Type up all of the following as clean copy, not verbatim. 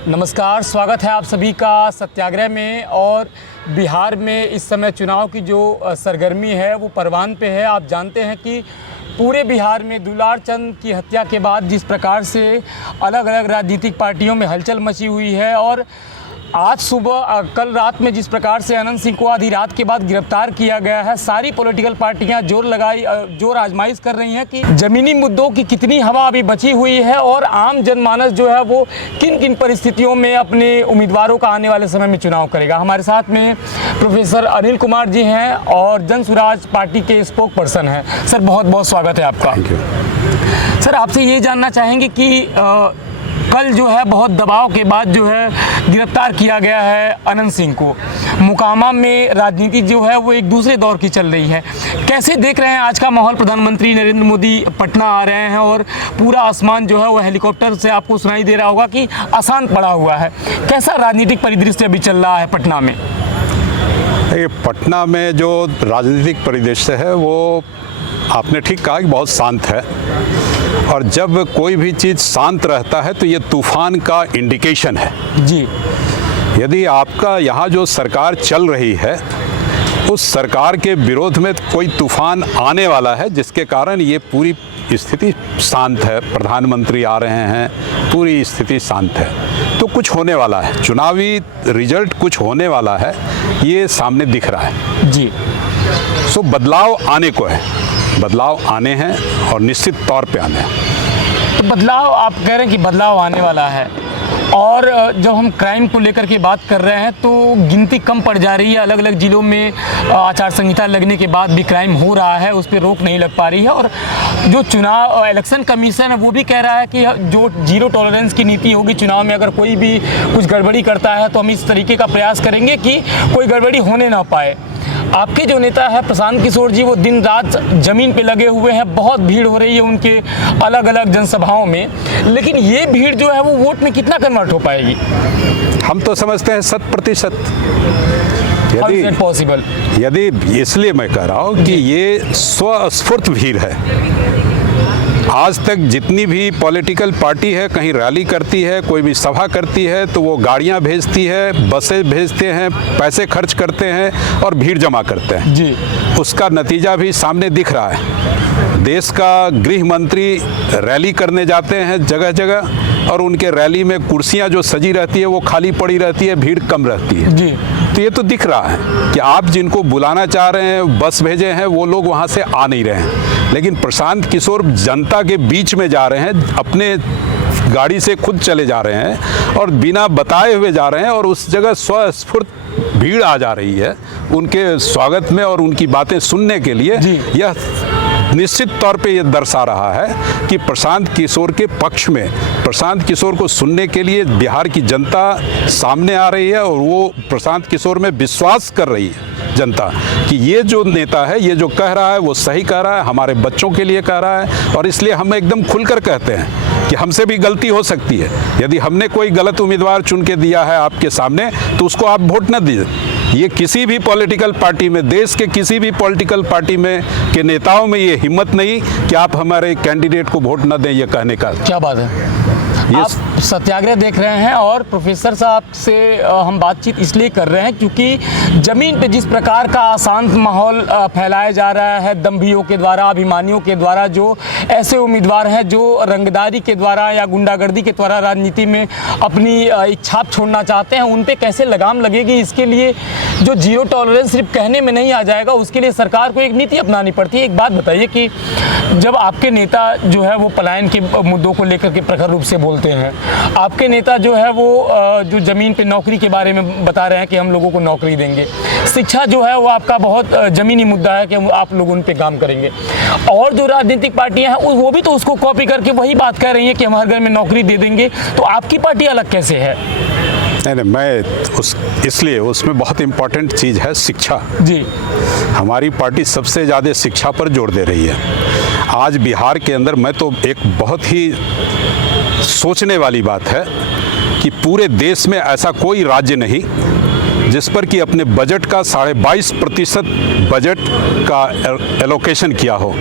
नमस्कार, स्वागत है आप सभी का सत्याग्रह में। और बिहार में इस समय चुनाव की जो सरगर्मी है वो परवान पे है। आप जानते हैं कि पूरे बिहार में दुलार चंद की हत्या के बाद जिस प्रकार से अलग अलग राजनीतिक पार्टियों में हलचल मची हुई है, और आज सुबह कल रात में जिस प्रकार से अनंत सिंह को आधी रात के बाद गिरफ्तार किया गया है, सारी पॉलिटिकल पार्टियां जोर आजमाइश कर रही हैं कि ज़मीनी मुद्दों की कितनी हवा अभी बची हुई है और आम जनमानस जो है वो किन किन परिस्थितियों में अपने उम्मीदवारों का आने वाले समय में चुनाव करेगा। हमारे साथ में प्रोफेसर अनिल कुमार जी हैं और जन सुराज पार्टी के स्पोक पर्सन हैं। सर, बहुत बहुत स्वागत है आपका। सर, आपसे ये जानना चाहेंगे कि कल जो है बहुत दबाव के बाद जो है गिरफ्तार किया गया है अनंत सिंह को। मोकामा में राजनीति जो है वो एक दूसरे दौर की चल रही है। कैसे देख रहे हैं आज का माहौल? प्रधानमंत्री नरेंद्र मोदी पटना आ रहे हैं और पूरा आसमान जो है वो हेलीकॉप्टर से आपको सुनाई दे रहा होगा कि अशांत पड़ा हुआ है। कैसा राजनीतिक परिदृश्य अभी चल रहा है पटना में? पटना में जो राजनीतिक परिदृश्य है वो आपने ठीक कहा कि बहुत शांत है, और जब कोई भी चीज़ शांत रहता है तो ये तूफान का इंडिकेशन है जी। यदि आपका यहाँ जो सरकार चल रही है उस सरकार के विरोध में कोई तूफान आने वाला है, जिसके कारण ये पूरी स्थिति शांत है। प्रधानमंत्री आ रहे हैं, पूरी स्थिति शांत है, तो कुछ होने वाला है, चुनावी रिजल्ट कुछ होने वाला है, ये सामने दिख रहा है जी। सो बदलाव आने को है, बदलाव आने हैं और निश्चित तौर पे आने हैं। तो बदलाव, आप कह रहे हैं कि बदलाव आने वाला है, और जब हम क्राइम को लेकर के बात कर रहे हैं तो गिनती कम पड़ जा रही है। अलग अलग ज़िलों में आचार संहिता लगने के बाद भी क्राइम हो रहा है, उस पर रोक नहीं लग पा रही है। और जो चुनाव इलेक्शन कमीशन है वो भी कह रहा है कि जो जीरो टॉलरेंस की नीति होगी चुनाव में, अगर कोई भी कुछ गड़बड़ी करता है तो हम इस तरीके का प्रयास करेंगे कि कोई गड़बड़ी होने ना पाए। आपके जो नेता है प्रशांत किशोर जी, वो दिन रात ज़मीन पे लगे हुए हैं, बहुत भीड़ हो रही है उनके अलग अलग जनसभाओं में, लेकिन ये भीड़ जो है वो वोट में कितना कन्वर्ट हो पाएगी? हम तो समझते हैं 100%। यदि इसलिए मैं कह रहा हूँ कि ये स्वस्फूर्त भीड़ है। आज तक जितनी भी पॉलिटिकल पार्टी है कहीं रैली करती है, कोई भी सभा करती है, तो वो गाड़ियां भेजती है, बसें भेजते हैं, पैसे खर्च करते हैं और भीड़ जमा करते हैं जी। उसका नतीजा भी सामने दिख रहा है। देश का गृह मंत्री रैली करने जाते हैं जगह जगह, और उनके रैली में कुर्सियां जो सजी रहती है वो खाली पड़ी रहती है, भीड़ कम रहती है जी। तो ये तो दिख रहा है कि आप जिनको बुलाना चाह रहे हैं, बस भेजे हैं, वो लोग वहाँ से आ नहीं रहे हैं। लेकिन प्रशांत किशोर जनता के बीच में जा रहे हैं, अपने गाड़ी से खुद चले जा रहे हैं और बिना बताए हुए जा रहे हैं, और उस जगह स्वस्फूर्त भीड़ आ जा रही है उनके स्वागत में और उनकी बातें सुनने के लिए। यह निश्चित तौर पे ये दर्शा रहा है कि प्रशांत किशोर के पक्ष में, प्रशांत किशोर को सुनने के लिए बिहार की जनता सामने आ रही है, और वो प्रशांत किशोर में विश्वास कर रही है जनता कि ये जो नेता है, ये जो कह रहा है वो सही कह रहा है, हमारे बच्चों के लिए कह रहा है। और इसलिए हम एकदम खुलकर कहते हैं कि हमसे भी गलती हो सकती है। यदि हमने कोई गलत उम्मीदवार चुन के दिया है आपके सामने, तो उसको आप वोट न दीजिए। ये किसी भी पॉलिटिकल पार्टी में, देश के किसी भी पॉलिटिकल पार्टी में के नेताओं में ये हिम्मत नहीं कि आप हमारे कैंडिडेट को वोट न दें, ये कहने का। क्या बात है। आप सत्याग्रह देख रहे हैं, और प्रोफेसर साहब से हम बातचीत इसलिए कर रहे हैं क्योंकि ज़मीन पे जिस प्रकार का अशांत माहौल फैलाया जा रहा है दम्भियों के द्वारा, अभिमानियों के द्वारा, जो ऐसे उम्मीदवार हैं जो रंगदारी के द्वारा या गुंडागर्दी के द्वारा राजनीति में अपनी एक छाप छोड़ना चाहते हैं, उन पे कैसे लगाम लगेगी? इसके लिए जो जीरो टॉलरेंस सिर्फ कहने में नहीं आ जाएगा, उसके लिए सरकार को एक नीति अपनानी पड़ती है। एक बात बताइए कि जब आपके नेता जो है वो पलायन के मुद्दों को लेकर के प्रखर रूप से बोलते हैं, आपके नेता जो है वो जो ज़मीन पे नौकरी के बारे में बता रहे हैं कि हम लोगों को नौकरी देंगे, शिक्षा जो है वो आपका बहुत ज़मीनी मुद्दा है कि आप लोग उन पे काम करेंगे, और जो राजनीतिक पार्टियां हैं वो भी तो उसको कॉपी करके वही बात कह रही हैं कि हम हर घर में नौकरी दे देंगे। तो आपकी पार्टी अलग कैसे है? नहीं, मैं इसलिए उसमें बहुत इम्पोर्टेंट चीज़ है शिक्षा जी। हमारी पार्टी सबसे ज़्यादा शिक्षा पर जोर दे रही है। आज बिहार के अंदर, मैं तो एक बहुत ही सोचने वाली बात है कि पूरे देश में ऐसा कोई राज्य नहीं जिस पर कि अपने बजट का 22.5% बजट का एलोकेशन किया हो।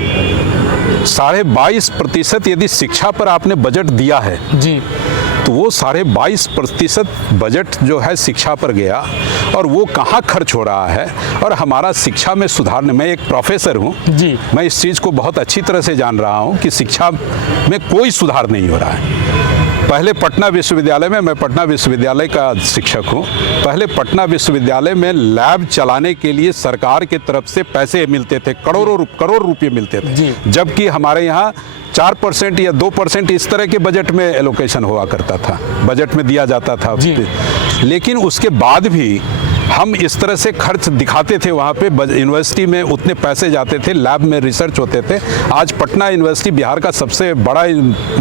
22.5% यदि शिक्षा पर आपने बजट दिया है जी, तो वो 22.5% बजट जो है शिक्षा पर गया, और वो कहाँ खर्च हो रहा है। और हमारा शिक्षा में सुधारने, मैं एक प्रोफेसर हूँ जी, मैं इस चीज़ को बहुत अच्छी तरह से जान रहा हूँ कि शिक्षा में कोई सुधार नहीं हो रहा है। पहले पटना विश्वविद्यालय में, मैं पटना विश्वविद्यालय का शिक्षक हूँ, पहले पटना विश्वविद्यालय में लैब चलाने के लिए सरकार की तरफ से पैसे मिलते थे, करोड़ रुपये मिलते थे, जबकि हमारे यहाँ 4% या 2% इस तरह के बजट में एलोकेशन हुआ करता था, बजट में दिया जाता था। लेकिन उसके बाद भी हम इस तरह से खर्च दिखाते थे, वहाँ पे यूनिवर्सिटी में उतने पैसे जाते थे, लैब में रिसर्च होते थे। आज पटना यूनिवर्सिटी बिहार का सबसे बड़ा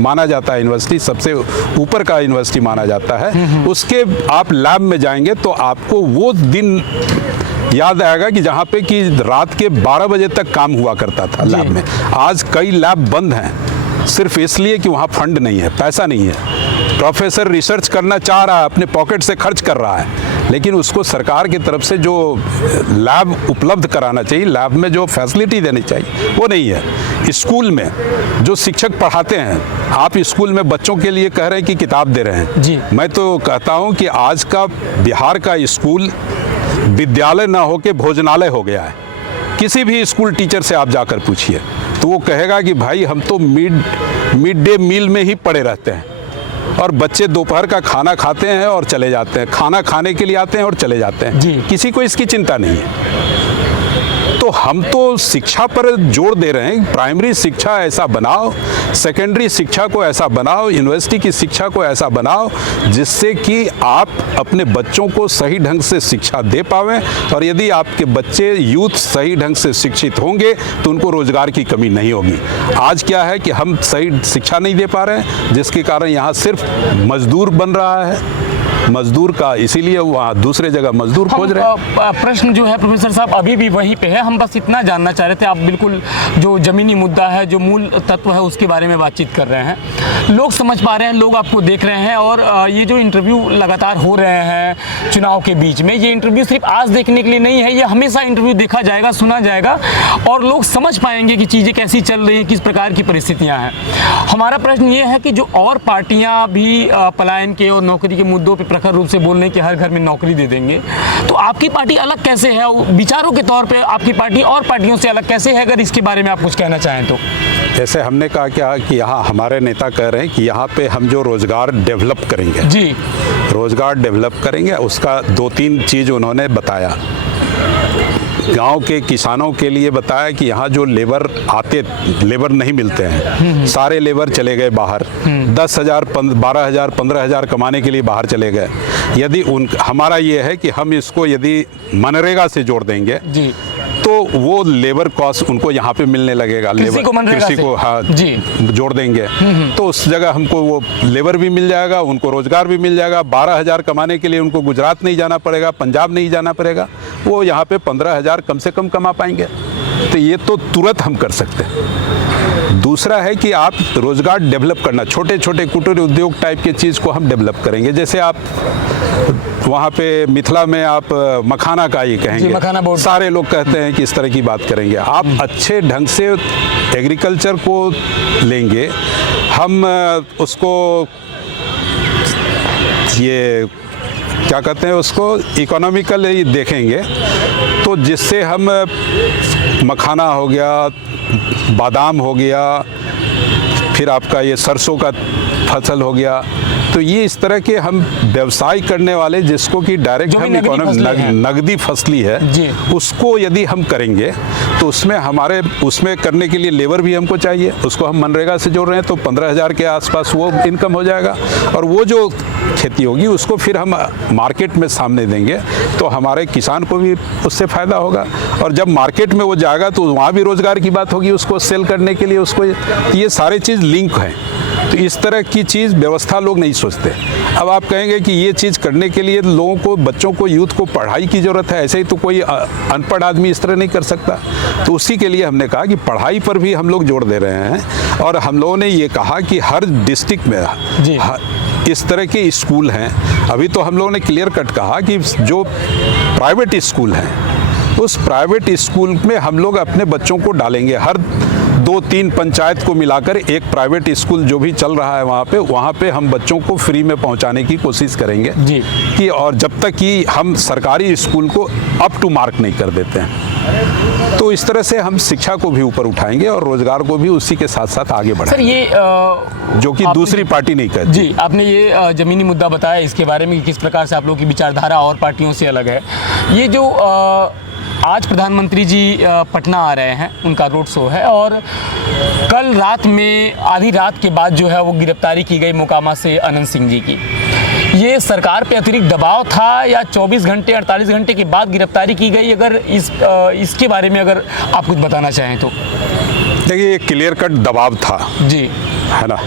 माना जाता है, यूनिवर्सिटी सबसे ऊपर का यूनिवर्सिटी माना जाता है। उसके आप लैब में जाएंगे तो आपको वो दिन याद आएगा कि जहाँ पे कि रात के 12 बजे तक काम हुआ करता था लैब में। आज कई लैब बंद हैं सिर्फ इसलिए कि वहाँ फंड नहीं है, पैसा नहीं है। प्रोफेसर रिसर्च करना चाह रहा है, अपने पॉकेट से खर्च कर रहा है, लेकिन उसको सरकार की तरफ से जो लैब उपलब्ध कराना चाहिए, लैब में जो फैसिलिटी देनी चाहिए, वो नहीं है। स्कूल में जो शिक्षक पढ़ाते हैं, आप स्कूल में बच्चों के लिए कह रहे हैं कि किताब दे रहे हैं जी। मैं तो कहता हूँ कि आज का बिहार का स्कूल विद्यालय ना होके भोजनालय हो गया है। किसी भी स्कूल टीचर से आप जाकर पूछिए तो वो कहेगा कि भाई हम तो मिड डे मील में ही पड़े रहते हैं, और बच्चे दोपहर का खाना खाते हैं और चले जाते हैं, खाना खाने के लिए आते हैं और चले जाते हैं, किसी को इसकी चिंता नहीं है। तो हम तो शिक्षा पर जोर दे रहे हैं, प्राइमरी शिक्षा ऐसा बनाओ, सेकेंडरी शिक्षा को ऐसा बनाओ, यूनिवर्सिटी की शिक्षा को ऐसा बनाओ जिससे कि आप अपने बच्चों को सही ढंग से शिक्षा दे पावें। और यदि आपके बच्चे यूथ सही ढंग से शिक्षित होंगे तो उनको रोजगार की कमी नहीं होगी। आज क्या है कि हम सही शिक्षा नहीं दे पा रहे हैं, जिसके कारण यहाँ सिर्फ मजदूर बन रहा है, मजदूर का, इसीलिए वहाँ दूसरे जगह मजदूर खोज रहे हैं। प्रश्न जो है प्रोफेसर साहब अभी भी वहीं पे है, हम बस इतना जानना चाह रहे थे, आप बिल्कुल जो ज़मीनी मुद्दा है, जो मूल तत्व है, उसके बारे में बातचीत कर रहे हैं। लोग समझ पा रहे हैं, लोग आपको देख रहे हैं, और ये जो इंटरव्यू लगातार हो रहे हैं चुनाव के बीच में, ये इंटरव्यू सिर्फ आज देखने के लिए नहीं है, ये हमेशा इंटरव्यू देखा जाएगा, सुना जाएगा, और लोग समझ पाएंगे कि चीज़ें कैसी चल रही हैं, किस प्रकार की परिस्थितियाँ हैं। हमारा प्रश्न ये है कि जो और पार्टियाँ भी पलायन के और नौकरी के मुद्दों पर प्रखर रूप से बोल रहे हैं कि हर घर में नौकरी दे देंगे, तो आपकी पार्टी अलग कैसे है? विचारों के तौर पे आपकी पार्टी और पार्टियों से अलग कैसे है? अगर इसके बारे में आप कुछ कहना चाहें तो। जैसे हमने कहा क्या कि यहाँ हमारे नेता कह रहे हैं कि यहाँ पे हम जो रोजगार डेवलप करेंगे, जी रोजगार डेवलप करेंगे, उसका 2-3 चीज़ उन्होंने बताया। गांव के किसानों के लिए बताया कि यहाँ जो लेबर नहीं मिलते हैं, सारे लेबर चले गए बाहर, 10,000, 12,000, 15,000 कमाने के लिए बाहर चले गए। यदि हमारा ये है कि हम इसको यदि मनरेगा से जोड़ देंगे जी, तो वो लेबर कॉस्ट उनको यहाँ पे मिलने लगेगा, कृषि को हाँ जी जोड़ देंगे, तो उस जगह हमको वो लेबर भी मिल जाएगा, उनको रोजगार भी मिल जाएगा। 12,000 कमाने के लिए उनको गुजरात नहीं जाना पड़ेगा, पंजाब नहीं जाना पड़ेगा, वो यहाँ पे 15,000 कम से कम कमा पाएंगे। तो ये तो तुरंत हम कर सकते हैं। दूसरा है कि आप रोजगार डेवलप करना, छोटे छोटे कुटीर उद्योग टाइप के चीज़ को हम डेवलप करेंगे। जैसे आप वहाँ पे मिथिला में आप मखाना का ही कहेंगे, सारे लोग कहते हैं कि इस तरह की बात करेंगे। आप अच्छे ढंग से एग्रीकल्चर को लेंगे, हम उसको ये क्या कहते हैं उसको इकोनॉमिकली देखेंगे, तो जिससे हम मखाना हो गया, बादाम हो गया, फिर आपका ये सरसों का फसल हो गया, तो ये इस तरह के हम व्यवसाय करने वाले जिसको कि डायरेक्ट हम नगदी फसली है उसको यदि हम करेंगे तो उसमें करने के लिए लेबर भी हमको चाहिए, उसको हम मनरेगा से जोड़ रहे हैं तो 15,000 के आसपास वो इनकम हो जाएगा, और वो जो खेती होगी उसको फिर हम मार्केट में सामने देंगे तो हमारे किसान को भी उससे फ़ायदा होगा, और जब मार्केट में वो जाएगा तो वहाँ भी रोज़गार की बात होगी, उसको सेल करने के लिए उसको, ये सारे चीज़ लिंक हैं। तो इस तरह की चीज़ व्यवस्था लोग नहीं सोचते। अब आप कहेंगे कि ये चीज़ करने के लिए लोगों को, बच्चों को, यूथ को पढ़ाई की ज़रूरत है, ऐसे ही तो कोई अनपढ़ आदमी इस तरह नहीं कर सकता। तो उसी के लिए हमने कहा कि पढ़ाई पर भी हम लोग जोर दे रहे हैं, और हम लोगों ने ये कहा कि हर डिस्ट्रिक्ट में इस तरह के स्कूल हैं। अभी तो हम लोगों ने क्लियर कट कहा कि जो प्राइवेट स्कूल हैं उस प्राइवेट स्कूल में हम लोग अपने बच्चों को डालेंगे, हर 2-3 पंचायत को मिलाकर एक प्राइवेट स्कूल जो भी चल रहा है वहाँ पे हम बच्चों को फ्री में पहुँचाने की कोशिश करेंगे जी। कि और जब तक कि हम सरकारी स्कूल को अप टू मार्क नहीं कर देते हैं, तो इस तरह से हम शिक्षा को भी ऊपर उठाएंगे और रोजगार को भी उसी के साथ साथ आगे बढ़ाएंगे। सर ये जो कि दूसरी पार्टी नहीं करती। जी, आपने ये ज़मीनी मुद्दा बताया, इसके बारे में कि किस प्रकार से आप लोगों की विचारधारा और पार्टियों से अलग है। ये जो आज प्रधानमंत्री जी पटना आ रहे हैं, उनका रोड शो है, और कल रात में आधी रात के बाद जो है वो गिरफ्तारी की गई मोकामा से अनंत सिंह जी की। ये सरकार पे अतिरिक्त दबाव था या 24 घंटे 48 घंटे के बाद गिरफ्तारी की गई? अगर इसके बारे में अगर आप कुछ बताना चाहें तो। देखिए, ये क्लियर कट दबाव था जी, है ना,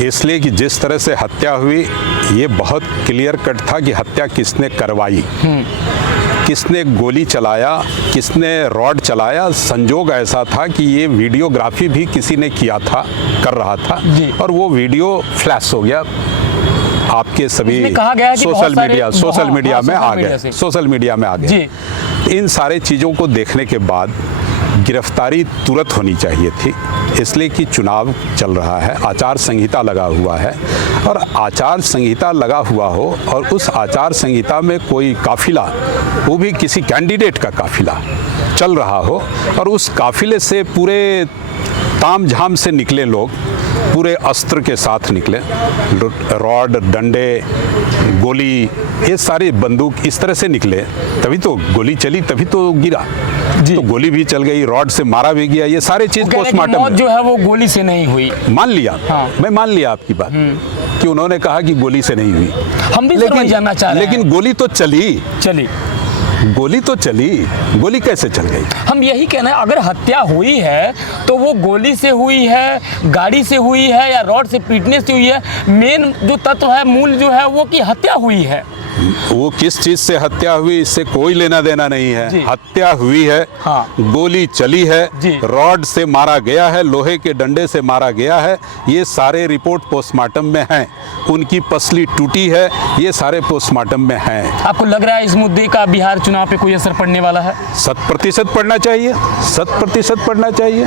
इसलिए कि जिस तरह से हत्या हुई ये बहुत क्लियर कट था कि हत्या किसने करवाई, किसने गोली चलाया, किसने रॉड चलाया। संजोग ऐसा था कि ये वीडियोग्राफी भी किसी ने किया था, कर रहा था, और वो वीडियो फ्लैश हो गया आपके सभी सोशल मीडिया में आ गए। इन सारे चीज़ों को देखने के बाद गिरफ्तारी तुरंत होनी चाहिए थी, इसलिए कि चुनाव चल रहा है, आचार संहिता लगा हुआ है, और आचार संहिता लगा हुआ हो और उस आचार संहिता में कोई काफिला, वो भी किसी कैंडिडेट का काफिला चल रहा हो, और उस काफिले से पूरे तामझाम से निकले लोग, पूरे अस्त्र के साथ निकले, रॉड, डंडे, गोली, ये सारे बंदूक इस तरह से निकले, तभी तो गोली चली, तभी तो गिरा। तो गोली भी चल गई, रॉड से मारा भी गया, ये सारे चीज पोस्टमार्टम जो है वो गोली से नहीं हुई, मान लिया। हाँ। मैं मान लिया आपकी बात कि उन्होंने कहा कि गोली से नहीं हुई, हम भी लेकिन जानना चाह रहे हैं। लेकिन गोली तो चली, गोली तो चली, गोली कैसे चल गई? हम यही कहना है, अगर हत्या हुई है तो वो गोली से हुई है, गाड़ी से हुई है, या रॉड से पीटने से हुई है। मेन जो तत्व है, मूल जो है वो कि हत्या हुई है। वो किस चीज से हत्या हुई इससे कोई लेना देना नहीं है। हत्या हुई है, हाँ। गोली चली है, रॉड से मारा गया है, लोहे के डंडे से मारा गया है, ये सारे रिपोर्ट पोस्टमार्टम में हैं। उनकी पसली टूटी है, ये सारे पोस्टमार्टम में हैं। आपको लग रहा है इस मुद्दे का बिहार चुनाव पे कोई असर पड़ने वाला है? 100% पड़ना चाहिए, 100% पड़ना चाहिए।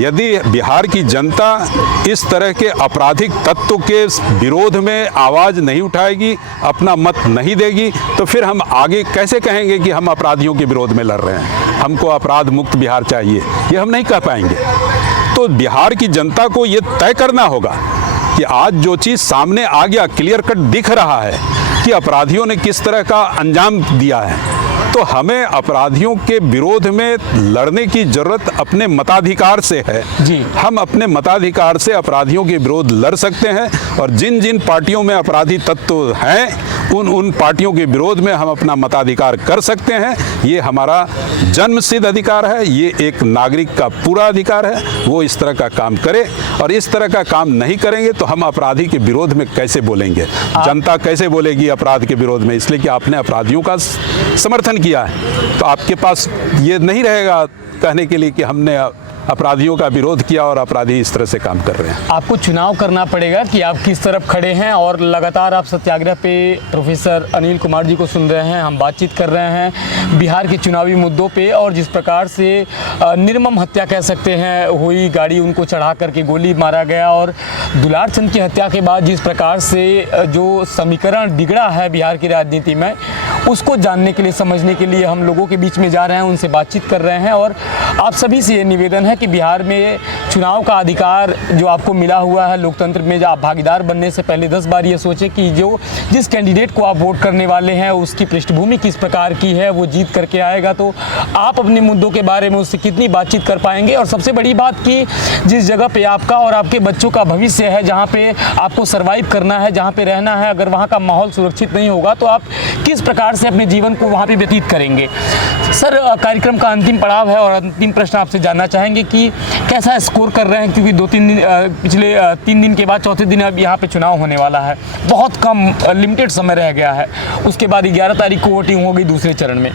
यदि बिहार की जनता इस तरह के आपराधिक तत्व के विरोध में आवाज नहीं उठाएगी, अपना मत नहीं देगी, तो फिर हम आगे कैसे कहेंगे कि हम अपराधियों के विरोध में लड़ रहे हैं, हमको अपराध मुक्त बिहार चाहिए, ये हम नहीं कह पाएंगे। तो बिहार की जनता को ये तय करना होगा कि आज जो चीज़ सामने आ गया, क्लियर कट दिख रहा है कि अपराधियों ने किस तरह का अंजाम दिया है, तो हमें अपराधियों के विरोध में लड़ने की जरूरत अपने मताधिकार से है। हम अपने मताधिकार से अपराधियों के विरोध लड़ सकते हैं, और जिन जिन पार्टियों में अपराधी तत्व हैं उन पार्टियों के विरोध में हम अपना मताधिकार कर सकते हैं। ये हमारा जन्मसिद्ध अधिकार है, ये एक नागरिक का पूरा अधिकार है, वो इस तरह का काम करे। और इस तरह का काम नहीं करेंगे तो हम अपराधी के विरोध में कैसे बोलेंगे, जनता कैसे बोलेगी अपराध के विरोध में? इसलिए कि आपने अपराधियों का समर्थन किया है, तो आपके पास ये नहीं रहेगा कहने के लिए कि हमने अपराधियों का विरोध किया और अपराधी इस तरह से काम कर रहे हैं। आपको चुनाव करना पड़ेगा कि आप किस तरफ खड़े हैं, और लगातार आप सत्याग्रह पे प्रोफेसर अनिल कुमार जी को सुन रहे हैं। हम बातचीत कर रहे हैं बिहार के चुनावी मुद्दों पे, और जिस प्रकार से निर्मम हत्या कह सकते हैं हुई, गाड़ी उनको चढ़ा करके गोली मारा गया, और दुलार चंद की हत्या के बाद जिस प्रकार से जो समीकरण बिगड़ा है बिहार की राजनीति में, उसको जानने के लिए, समझने के लिए हम लोगों के बीच में जा रहे हैं, उनसे बातचीत कर रहे हैं। और आप सभी से ये निवेदन है कि बिहार में चुनाव का अधिकार जो आपको मिला हुआ है लोकतंत्र में, जो आप भागीदार बनने से पहले 10 बार ये सोचें कि जिस कैंडिडेट को आप वोट करने वाले हैं उसकी पृष्ठभूमि किस प्रकार की है, वो जीत करके आएगा तो आप अपने मुद्दों के बारे में उससे कितनी बातचीत कर पाएंगे। और सबसे बड़ी बात कि जिस जगह पे आपका और आपके बच्चों का भविष्य है, जहाँ पे आपको सर्वाइव करना है, जहाँ पे रहना है, अगर वहाँ का माहौल सुरक्षित नहीं होगा तो आप किस प्रकार से अपने जीवन को वहाँ पे व्यतीत करेंगे। सर, कार्यक्रम का अंतिम पड़ाव है, और अंतिम प्रश्न आपसे जानना चाहेंगे कि कैसा स्कोर कर रहे हैं, क्योंकि 2-3 दिन पिछले 3 दिन के बाद चौथे दिन अब यहाँ पे चुनाव होने वाला है, बहुत कम लिमिटेड समय रह गया है, उसके बाद 11 तारीख को वोटिंग होगी दूसरे चरण में।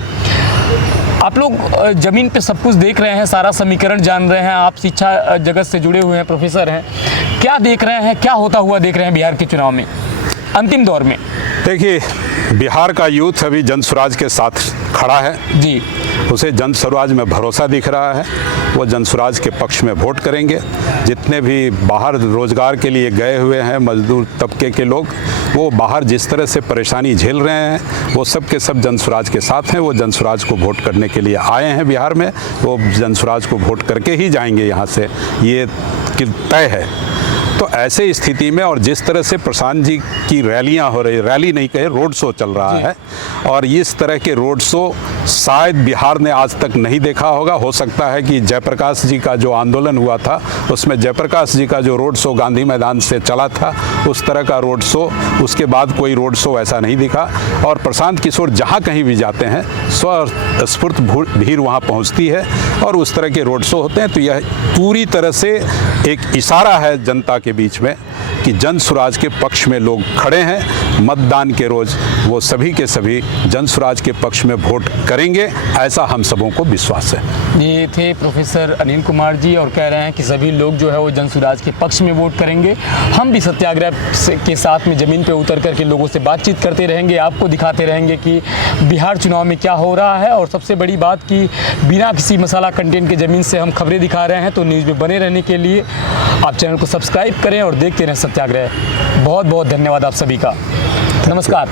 आप लोग ज़मीन पे सब कुछ देख रहे हैं, सारा समीकरण जान रहे हैं, आप शिक्षा जगत से जुड़े हुए हैं, प्रोफेसर हैं, क्या देख रहे हैं, क्या होता हुआ देख रहे हैं बिहार के चुनाव में अंतिम दौर में? देखिए, बिहार का यूथ अभी जनसुराज के साथ खड़ा है जी, उसे जन स्वराज में भरोसा दिख रहा है, वो जन स्वराज के पक्ष में वोट करेंगे। जितने भी बाहर रोजगार के लिए गए हुए हैं मजदूर तबके के लोग, वो बाहर जिस तरह से परेशानी झेल रहे हैं, वो सब के सब जन स्वराज के साथ हैं। वो जन स्वराज को वोट करने के लिए आए हैं बिहार में, वो जन स्वराज को वोट करके ही जाएंगे यहाँ से, ये तय है। तो ऐसे स्थिति में और जिस तरह से प्रशांत जी की रैलियां हो रही, रैली नहीं कहे रोड शो चल रहा है, और इस तरह के रोड शो शायद बिहार ने आज तक नहीं देखा होगा। हो सकता है कि जयप्रकाश जी का जो आंदोलन हुआ था उसमें जयप्रकाश जी का जो रोड शो गांधी मैदान से चला था, उस तरह का रोड शो उसके बाद कोई रोड शो ऐसा नहीं दिखा। और प्रशांत किशोर जहां कहीं भी जाते हैं स्वस्फूर्त भीड़ वहां पहुंचती है और उस तरह के रोड शो होते हैं। तो यह पूरी तरह से एक इशारा है जनता के बीच में कि जन स्वराज के पक्ष में लोग खड़े हैं। मतदान के रोज वो सभी के सभी जन स्वराज के पक्ष में वोट करेंगे, ऐसा हम सबों को विश्वास है। ये थे प्रोफेसर अनिल कुमार जी और कह रहे हैं कि सभी लोग जो है वो जन स्वराज के पक्ष में वोट करेंगे। हम भी सत्याग्रह के साथ में ज़मीन पे उतर करके लोगों से बातचीत करते रहेंगे, आपको दिखाते रहेंगे कि बिहार चुनाव में क्या हो रहा है। और सबसे बड़ी बात कि बिना किसी मसाला कंटेंट के ज़मीन से हम खबरें दिखा रहे हैं। तो न्यूज़ में बने रहने के लिए आप चैनल को सब्सक्राइब करें और देखते रहें सत्याग्रह। बहुत बहुत धन्यवाद आप सभी का। नमस्कार।